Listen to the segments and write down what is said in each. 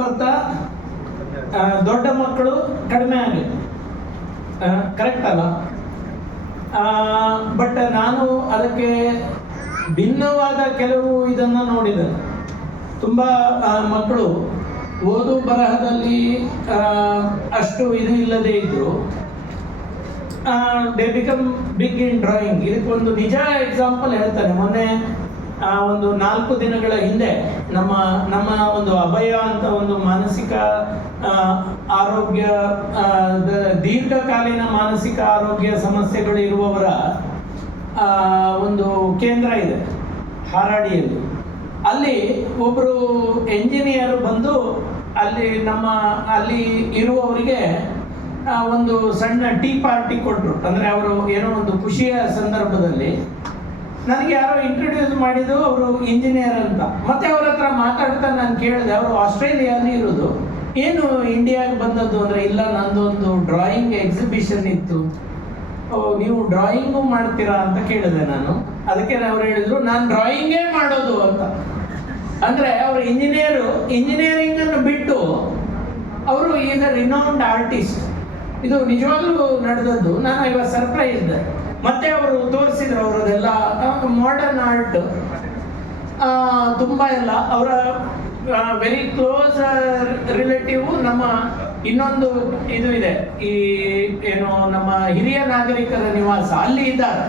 ಬರ್ತಾ ದೊಡ್ಡ ಮಕ್ಕಳು ಕಡಿಮೆ ಆಗಿದೆ, ಕರೆಕ್ಟ್ ಅಲ್ಲ? ಬಟ್ ನಾನು ಅದಕ್ಕೆ ಭಿನ್ನವಾದ ಕೆಲವು ಇದನ್ನು ನೋಡಿದೆ. ತುಂಬ ಮಕ್ಕಳು ಓದು ಬರಹದಲ್ಲಿ ಅಷ್ಟು ಇದು ಇಲ್ಲದೆ ಇದ್ದರು, they become big in drawing. ಇದಕ್ಕೊಂದು ನಿಜ ಎಕ್ಸಾಂಪಲ್ ಹೇಳ್ತಾನೆ. ಮೊನ್ನೆ ಒಂದು 4 ದಿನಗಳ ಹಿಂದೆ ನಮ್ಮ ಒಂದು ಅಭಯ ಅಂತ ಒಂದು ಮಾನಸಿಕ ಆರೋಗ್ಯ, ದೀರ್ಘಕಾಲೀನ ಮಾನಸಿಕ ಆರೋಗ್ಯ ಸಮಸ್ಯೆಗಳು ಇರುವವರ ಒಂದು ಕೇಂದ್ರ ಇದೆ ಹಾರಾಡಿಯಲ್ಲಿ. ಅಲ್ಲಿ ಒಬ್ಬರು ಎಂಜಿನಿಯರ್ ಬಂದು ಅಲ್ಲಿ ಇರುವವರಿಗೆ ಒಂದು ಸಣ್ಣ ಟೀ ಪಾರ್ಟಿ ಕೊಟ್ಟರು. ಅಂದರೆ ಅವರು ಏನೋ ಒಂದು ಖುಷಿಯ ಸಂದರ್ಭದಲ್ಲಿ ನನಗೆ ಯಾರೋ ಇಂಟ್ರೊಡ್ಯೂಸ್ ಮಾಡಿದ್ದು, ಅವರು ಇಂಜಿನಿಯರ್ ಅಂತ. ಮತ್ತೆ ಅವ್ರ ಹತ್ರ ಮಾತಾಡ್ತಾ ನಾನು ಕೇಳಿದೆ, ಅವರು ಆಸ್ಟ್ರೇಲಿಯಲ್ಲಿ ಇರೋದು, ಏನು ಇಂಡಿಯಾಗೆ ಬಂದದ್ದು ಅಂದರೆ, ಇಲ್ಲ ನಂದೊಂದು ಡ್ರಾಯಿಂಗ್ ಎಕ್ಸಿಬಿಷನ್ ಇತ್ತು. ನೀವು ಡ್ರಾಯಿಂಗು ಮಾಡ್ತೀರಾ ಅಂತ ಕೇಳಿದೆ ನಾನು. ಅದಕ್ಕೆ ಅವ್ರು ಹೇಳಿದ್ರು, ನಾನು ಡ್ರಾಯಿಂಗೇ ಮಾಡೋದು ಅಂತ. ಅಂದರೆ ಅವರು ಇಂಜಿನಿಯರಿಂಗ್ ಅನ್ನು ಬಿಟ್ಟು ಅವರು ಈಸ್ ಅ ರಿನೌಂಡ್ ಆರ್ಟಿಸ್ಟ್. ಇದು ನಿಜವಾಗ್ಲೂ ನಡೆದದ್ದು. ನಾನು ಇವಾಗ ಸರ್ಪ್ರೈಸ್ಡ್. ಮತ್ತೆ ಅವರು ತೋರಿಸಿದ್ರು ಅವರದೆಲ್ಲ ಮಾಡರ್ನ್ ಆರ್ಟ್ ತುಂಬ ಎಲ್ಲ. ಅವರ ವೆರಿ ಕ್ಲೋಸ್ ರಿಲೇಟಿವ್ ನಮ್ಮ ಇನ್ನೊಂದು ಇದು ಇದೆ, ಈ ಏನು ನಮ್ಮ ಹಿರಿಯ ನಾಗರಿಕರ ನಿವಾಸ ಅಲ್ಲಿ ಇದ್ದಾರೆ.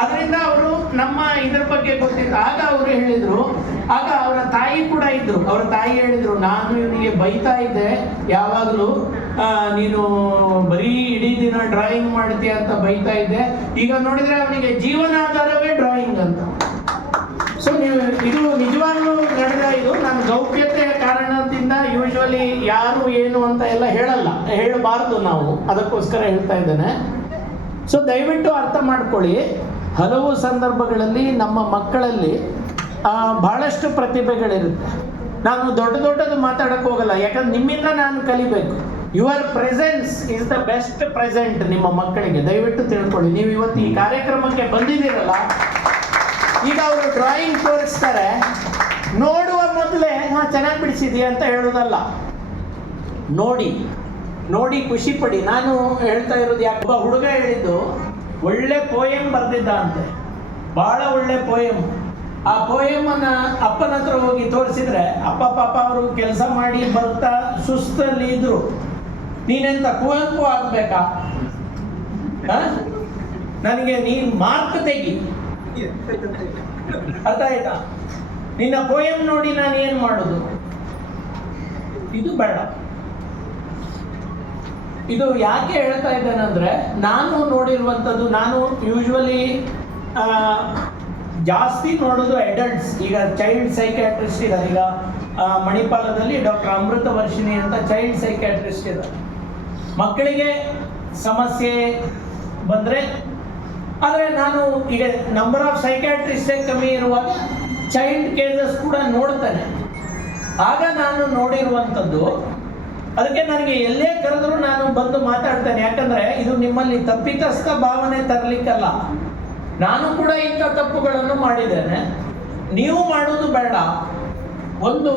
ಅದರಿಂದ ಅವರು ನಮ್ಮ ಇದರ ಬಗ್ಗೆ ಗೊತ್ತಿತ್ತು. ಆಗ ಅವರು ಹೇಳಿದ್ರು, ಆಗ ಅವರ ತಾಯಿ ಕೂಡ ಇದ್ರು. ಅವರ ತಾಯಿ ಹೇಳಿದ್ರು, ನಾನು ಇವನಿಗೆ ಬೈತಾ ಇದ್ದೆ ಯಾವಾಗಲೂ, ನೀನು ಬರೀ ಇಡೀ ದಿನ ಡ್ರಾಯಿಂಗ್ ಮಾಡ್ತೀಯ ಅಂತ ಬೈತಾ ಇದ್ದೆ. ಈಗ ನೋಡಿದ್ರೆ ಅವನಿಗೆ ಜೀವನಾಧಾರವೇ ಡ್ರಾಯಿಂಗ್ ಅಂತ. ಸೊ ಇದು ನಿಜವಾಗ್ಲೂ ನಡೆದ ಇದು. ನಾನು ಗೌಪ್ಯತೆಯ ಕಾರಣದಿಂದ ಯೂಶ್ವಲಿ ಯಾರು ಏನು ಅಂತ ಎಲ್ಲ ಹೇಳಬಾರ್ದು ನಾವು, ಅದಕ್ಕೋಸ್ಕರ ಹೇಳ್ತಾ ಇದ್ದೇನೆ. ಸೊ ದಯವಿಟ್ಟು ಅರ್ಥ ಮಾಡ್ಕೊಳ್ಳಿ, ಹಲವು ಸಂದರ್ಭಗಳಲ್ಲಿ ನಮ್ಮ ಮಕ್ಕಳಲ್ಲಿ ಬಹಳಷ್ಟು ಪ್ರತಿಭೆಗಳಿರುತ್ತೆ. ನಾನು ದೊಡ್ಡದು ಮಾತಾಡಕ್ಕೆ ಹೋಗಲ್ಲ, ಯಾಕಂದ್ರೆ ನಿಮ್ಮಿಂದ ನಾನು ಕಲಿಬೇಕು. Your presence is the best present ನಿಮ್ಮ ಮಕ್ಕಳಿಗೆ. ದಯವಿಟ್ಟು ತಿಳ್ಕೊಳ್ಳಿ. ನೀವು ಇವತ್ತು ಈ ಕಾರ್ಯಕ್ರಮಕ್ಕೆ ಬಂದಿದ್ದೀರಲ್ಲ, ಈಗ ಅವರು ಡ್ರಾಯಿಂಗ್ ತೋರಿಸ್ತಾರೆ, ನೋಡುವ ಮೊದಲೇ ಚೆನ್ನಾಗಿ ಬಿಡಿಸಿದೀಯ ಅಂತ ಹೇಳೋದಲ್ಲ, ನೋಡಿ ಖುಷಿ ಪಡಿ. ನಾನು ಹೇಳ್ತಾ ಇರೋದು, ಒಬ್ಬ ಹುಡುಗ ಹೇಳಿದ್ದು, ಒಳ್ಳೆ ಪೋಯಮ್ ಬರೆದಿದ್ದ ಅಂತೆ, ಬಹಳ ಒಳ್ಳೆ ಪೋಯಮ್. ಆ ಪೋಯಮನ್ನ ಅಪ್ಪನ ಹತ್ರ ಹೋಗಿ ತೋರಿಸಿದ್ರೆ, ಅಪ್ಪ ಪಾಪ ಅವರು ಕೆಲಸ ಮಾಡಿ ಬರ್ತಾ ಸುಸ್ತಲ್ಲಿ ಇದ್ರು. ನೀನೆಂತ ಕುವೆಂಪು ಆಗ್ಬೇಕಾ? ನನಗೆ ನೀನ್ ಮಾರ್ಕ್ ತೆಗಿ, ಅರ್ಥ ಆಯ್ತಾ? ನಿನ್ನ ಪೋಯಮ್ ನೋಡಿ ನಾನು ಏನ್ ಮಾಡೋದು? ಇದು ಬೇಡ. ಇದು ಯಾಕೆ ಹೇಳ್ತಾ ಇದ್ದೇನೆಂದ್ರೆ, ನಾನು ನೋಡಿರುವಂಥದ್ದು, ನಾನು ಯೂಶ್ವಲಿ ಜಾಸ್ತಿ ನೋಡೋದು ಅಡಲ್ಟ್ಸ್. ಈಗ ಚೈಲ್ಡ್ ಸೈಕ್ಯಾಟ್ರಿಸ್ಟ್ ಇದ್ದಾರೆ. ಈಗ ಮಣಿಪಾಲದಲ್ಲಿ ಡಾಕ್ಟರ್ ಅಮೃತ ವರ್ಷಿಣಿ ಅಂತ ಚೈಲ್ಡ್ ಸೈಕ್ಯಾಟ್ರಿಸ್ಟ್ ಇದ್ದಾರೆ. ಮಕ್ಕಳಿಗೆ ಸಮಸ್ಯೆ ಬಂದರೆ, ಆದರೆ ನಾನು ಈಗ ನಂಬರ್ ಆಫ್ ಸೈಕ್ಯಾಟ್ರಿಸ್ಟೇ ಕಮ್ಮಿ ಇರುವಾಗ ಚೈಲ್ಡ್ ಕೇಸಸ್ ಕೂಡ ನೋಡ್ತೇನೆ. ಆಗ ನಾನು ನೋಡಿರುವಂಥದ್ದು, ಅದಕ್ಕೆ ನನಗೆ ಎಲ್ಲೇ ಕರೆದರೂ ನಾನು ಬಂದು ಮಾತಾಡ್ತೇನೆ. ಯಾಕಂದರೆ ಇದು ನಿಮ್ಮಲ್ಲಿ ತಪ್ಪಿತಸ್ಥ ಭಾವನೆ ತರಲಿಕ್ಕಲ್ಲ. ನಾನು ಕೂಡ ಇಂಥ ತಪ್ಪುಗಳನ್ನು ಮಾಡಿದ್ದೇನೆ, ನೀವು ಮಾಡೋದು ಬೇಡ. ಒಂದು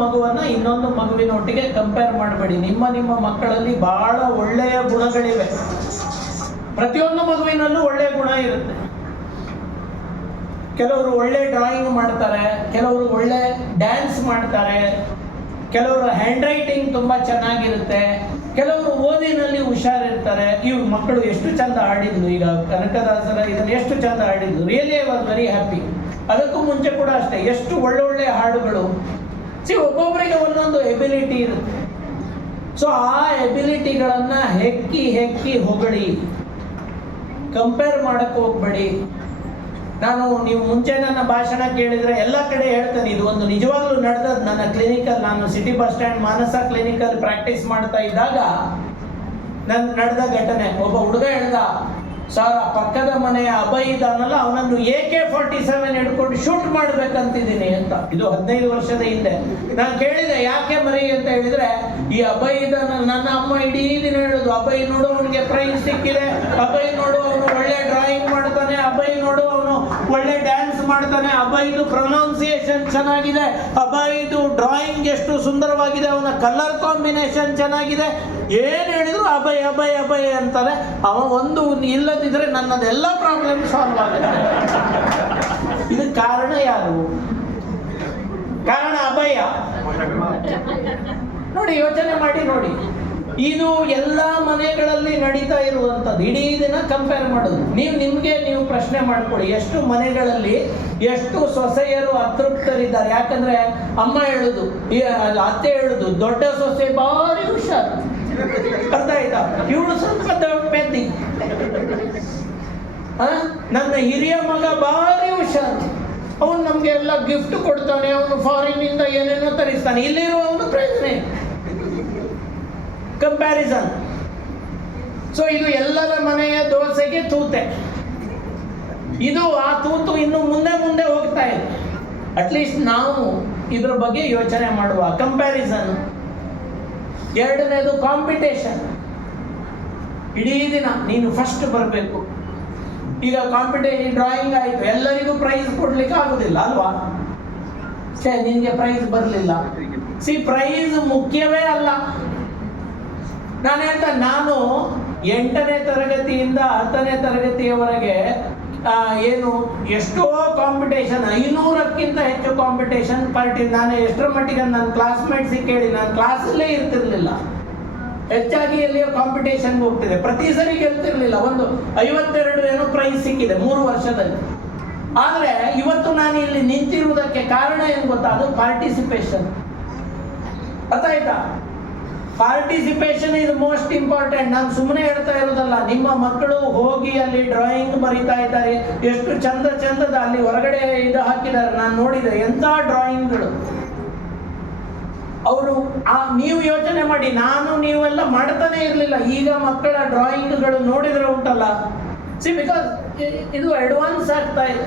ಮಗುವನ್ನು ಇನ್ನೊಂದು ಮಗುವಿನೊಟ್ಟಿಗೆ ಕಂಪೇರ್ ಮಾಡಬೇಡಿ. ನಿಮ್ಮ ಮಕ್ಕಳಲ್ಲಿ ಬಹಳ ಒಳ್ಳೆಯ ಗುಣಗಳಿವೆ. ಪ್ರತಿಯೊಂದು ಮಗುವಿನಲ್ಲೂ ಒಳ್ಳೆಯ ಗುಣ ಇರುತ್ತೆ. ಕೆಲವರು ಒಳ್ಳೆ ಡ್ರಾಯಿಂಗ್ ಮಾಡ್ತಾರೆ, ಕೆಲವರು ಒಳ್ಳೆ ಡ್ಯಾನ್ಸ್ ಮಾಡ್ತಾರೆ, ಕೆಲವರು ಹ್ಯಾಂಡ್ ರೈಟಿಂಗ್ ತುಂಬ ಚೆನ್ನಾಗಿರುತ್ತೆ, ಕೆಲವರು ಓದಿನಲ್ಲಿ ಹುಷಾರಿರ್ತಾರೆ. ಇವು ಮಕ್ಕಳು ಎಷ್ಟು ಚಂದ ಆಡಿದ್ರು, ಈಗ ಕನಕದಾಸರ ಇದನ್ನು ಎಷ್ಟು ಚಂದ ಆಡಿದ್ರು. Really I was very happy. ಅದಕ್ಕೂ ಮುಂಚೆ ಕೂಡ ಅಷ್ಟೇ, ಎಷ್ಟು ಒಳ್ಳೊಳ್ಳೆ ಹಾಡುಗಳು. ಒಬ್ಬೊಬ್ಬರಿಗೆ ಒಂದೊಂದು ಎಬಿಲಿಟಿ ಇರುತ್ತೆ. ಸೊ ಆ ಎಬಿಲಿಟಿಗಳನ್ನು ಹೆಕ್ಕಿ ಹೊಗಳಿ, ಕಂಪೇರ್ ಮಾಡಕ್ಕೆ ಹೋಗ್ಬೇಡಿ. ನೀವು ಮುಂಚೆ ನನ್ನ ಭಾಷಣ ಕೇಳಿದರೆ ಎಲ್ಲ ಕಡೆ ಹೇಳ್ತೇನೆ, ಇದು ಒಂದು ನಿಜವಾಗ್ಲೂ ನಡೆದದ್ದು. ನನ್ನ ಕ್ಲಿನಿಕಲ್, ನಾನು ಸಿಟಿ ಬಸ್ ಸ್ಟ್ಯಾಂಡ್ ಮಾನಸ ಕ್ಲಿನಿಕಲ್ ಪ್ರಾಕ್ಟೀಸ್ ಮಾಡ್ತಾ ಇದ್ದಾಗ ನಡೆದ ಘಟನೆ. ಒಬ್ಬ ಹುಡುಗ ಹೇಳ್ದ, ಸರ್ ಪಕ್ಕದ ಮನೆಯ ಅಭಯ್ ಇದ್ದಾನಲ್ಲ, ಅವನನ್ನು AK-47 ಹಿಡ್ಕೊಂಡು ಶೂಟ್ ಮಾಡ್ಬೇಕಂತಿದ್ದೀನಿ ಅಂತ. ಇದು 15 ವರ್ಷದ ಹಿಂದೆ. ನಾನು ಕೇಳಿದೆ ಯಾಕೆ ಮರಿ ಅಂತ ಹೇಳಿದ್ರೆ, ಈ ಅಭಯ್ ಇದ್ದಾನ, ನನ್ನ ಅಮ್ಮ ಇಡೀ ದಿನ ಹೇಳುದು, ಅಭಯ್ ನೋಡು ಅವನಿಗೆ ಪ್ರೈಸ್ ಸಿಕ್ಕಿದೆ, ಅಭಯ್ ನೋಡು ಅವನು ಒಳ್ಳೆ ಡ್ರಾಯಿಂಗ್ ಮಾಡ್ತಾನೆ, ಅಭಯ್ ನೋಡು ಅವನು ಒಳ್ಳೆ ಡ್ಯಾನ್ಸ್ ಮಾಡ್ತಾನೆ, ಅಭಯ್ದು ಪ್ರೊನೌನ್ಸಿಯೇಷನ್ ಚೆನ್ನಾಗಿದೆ, ಅಭಯ್ದು ಡ್ರಾಯಿಂಗ್ ಎಷ್ಟು ಸುಂದರವಾಗಿದೆ, ಅವನ ಕಲರ್ ಕಾಂಬಿನೇಷನ್ ಚೆನ್ನಾಗಿದೆ, ಏನ್ ಹೇಳಿದ್ರು ಅಭಯ್ ಅಭಯ್ ಅಭಯ್ ಅಂತಾರೆ. ಅವ ಒಂದು ಇಲ್ಲದಿದ್ರೆ ನನ್ನದೆಲ್ಲ ಪ್ರಾಬ್ಲಮ್ ಸಾಲ್ವ್ ಆಗುತ್ತೆ. ಇದಕ್ಕೆ ಕಾರಣ ಯಾರು? ಕಾರಣ ಅಭಯ. ನೋಡಿ, ಯೋಚನೆ ಮಾಡಿ ನೋಡಿ, ಇದು ಎಲ್ಲ ಮನೆಗಳಲ್ಲಿ ನಡೀತಾ ಇರುವಂಥದ್ದು. ಇಡೀ ದಿನ ಕಂಪೇರ್ ಮಾಡೋದು. ನೀವು ಪ್ರಶ್ನೆ ಮಾಡ್ಕೊಳ್ಳಿ, ಎಷ್ಟು ಮನೆಗಳಲ್ಲಿ ಎಷ್ಟು ಸೊಸೆಯರು ಅತೃಪ್ತರಿದ್ದಾರೆ. ಯಾಕಂದ್ರೆ ಅಮ್ಮ ಹೇಳುದು, ಅತ್ತೆ ಹೇಳುದು, ದೊಡ್ಡ ಸೊಸೆ ಭಾರಿ ಹುಷಾರು, ಅರ್ಥ ಆಯ್ತಾ, ಇವಳು ಸ್ವಲ್ಪ ಪೆದ್ದಿ, ನನ್ನ ಹಿರಿಯ ಮಗ ಭಾರಿ ಹುಷಾರು, ಅವನು ನಮ್ಗೆ ಎಲ್ಲ ಗಿಫ್ಟ್ ಕೊಡ್ತಾನೆ, ಅವನು ಫಾರಿನ್ ಇಂದ ಏನೇನೋ ತರಿಸ್ತಾನೆ, ಇಲ್ಲಿರುವವನು ಪ್ರಶ್ನೆ ಕಂಪ್ಯಾರಿಸನ್. ಸೊ ಇದು ಎಲ್ಲರ ಮನೆಯ ದೋಸೆಗೆ ತೂತೆ. ಇದು ಆ ತೂತು ಇನ್ನು ಮುಂದೆ ಮುಂದೆ ಹೋಗ್ತಾ ಇದೆ. ಅಟ್ಲೀಸ್ಟ್ ನಾವು ಇದ್ರ ಬಗ್ಗೆ ಯೋಚನೆ ಮಾಡುವ. ಕಂಪ್ಯಾರಿಸನ್. ಎರಡನೇದು ಕಾಂಪಿಟೇಷನ್. ಇಡೀ ದಿನ ನೀನು ಫಸ್ಟ್ ಬರಬೇಕು. ಈಗ ಕಾಂಪಿಟೇಷನ್ ಡ್ರಾಯಿಂಗ್ ಆಯಿತು, ಎಲ್ಲರಿಗೂ ಪ್ರೈಸ್ ಕೊಡ್ಲಿಕ್ಕೆ ಆಗುದಿಲ್ಲ ಅಲ್ವಾ? ನಿನ್ಗೆ ಪ್ರೈಸ್ ಬರಲಿಲ್ಲ, ಪ್ರೈಸ್ ಮುಖ್ಯವೇ ಅಲ್ಲ. ನಾನು 8ನೇ ತರಗತಿಯಿಂದ 10ನೇ ತರಗತಿಯವರೆಗೆ ಏನು ಎಷ್ಟೋ ಕಾಂಪಿಟೇಷನ್, 500ಕ್ಕಿಂತ ಹೆಚ್ಚು ಕಾಂಪಿಟೇಷನ್ ನಾನು ಎಷ್ಟರ ಮಟ್ಟಿಗೆ ನನ್ನ ಕ್ಲಾಸ್ಮೇಟ್ಸಿಗೆ ಕೇಳಿ, ನಾನು ಕ್ಲಾಸಲ್ಲೇ ಇರ್ತಿರ್ಲಿಲ್ಲ, ಹೆಚ್ಚಾಗಿ ಎಲ್ಲಿಯೋ ಕಾಂಪಿಟೇಷನ್ಗೆ ಹೋಗ್ತಿದೆ. ಪ್ರತಿ ಸರಿ ಗೆಲ್ತಿರ್ಲಿಲ್ಲ. ಒಂದು 52 ಏನೋ ಪ್ರೈಸ್ ಸಿಕ್ಕಿದೆ 3 ವರ್ಷದಲ್ಲಿ. ಆದರೆ ಇವತ್ತು ನಾನು ಇಲ್ಲಿ ನಿಂತಿರುವುದಕ್ಕೆ ಕಾರಣ ಏನು ಗೊತ್ತಾ? ಅದು ಪಾರ್ಟಿಸಿಪೇಷನ್. ಅರ್ಥ ಆಯ್ತಾ? Participation is most important. ನಾನು ಸುಮ್ಮನೆ ಹೇಳ್ತಾ ಇರೋದಲ್ಲ. ನಿಮ್ಮ ಮಕ್ಕಳು ಹೋಗಿ ಅಲ್ಲಿ ಡ್ರಾಯಿಂಗ್ ಬರೀತಾ ಇದ್ದಾರೆ, ಎಷ್ಟು ಚಂದದ ಅಲ್ಲಿ ಹೊರಗಡೆ ಇದು ಹಾಕಿದ್ದಾರೆ, ನಾನು ನೋಡಿದೆ, ಎಂಥ ಡ್ರಾಯಿಂಗ್ಗಳು ಅವರು. ನೀವು ಯೋಚನೆ ಮಾಡಿ, ನೀವೆಲ್ಲ ಮಾಡ್ತಾನೆ ಇರಲಿಲ್ಲ. ಈಗ ಮಕ್ಕಳ ಡ್ರಾಯಿಂಗ್ಗಳು ನೋಡಿದ್ರೆ ಉಂಟಲ್ಲ, ಬಿಕಾಸ್ ಇದು ಅಡ್ವಾನ್ಸ್ ಆಗ್ತಾ ಇದೆ.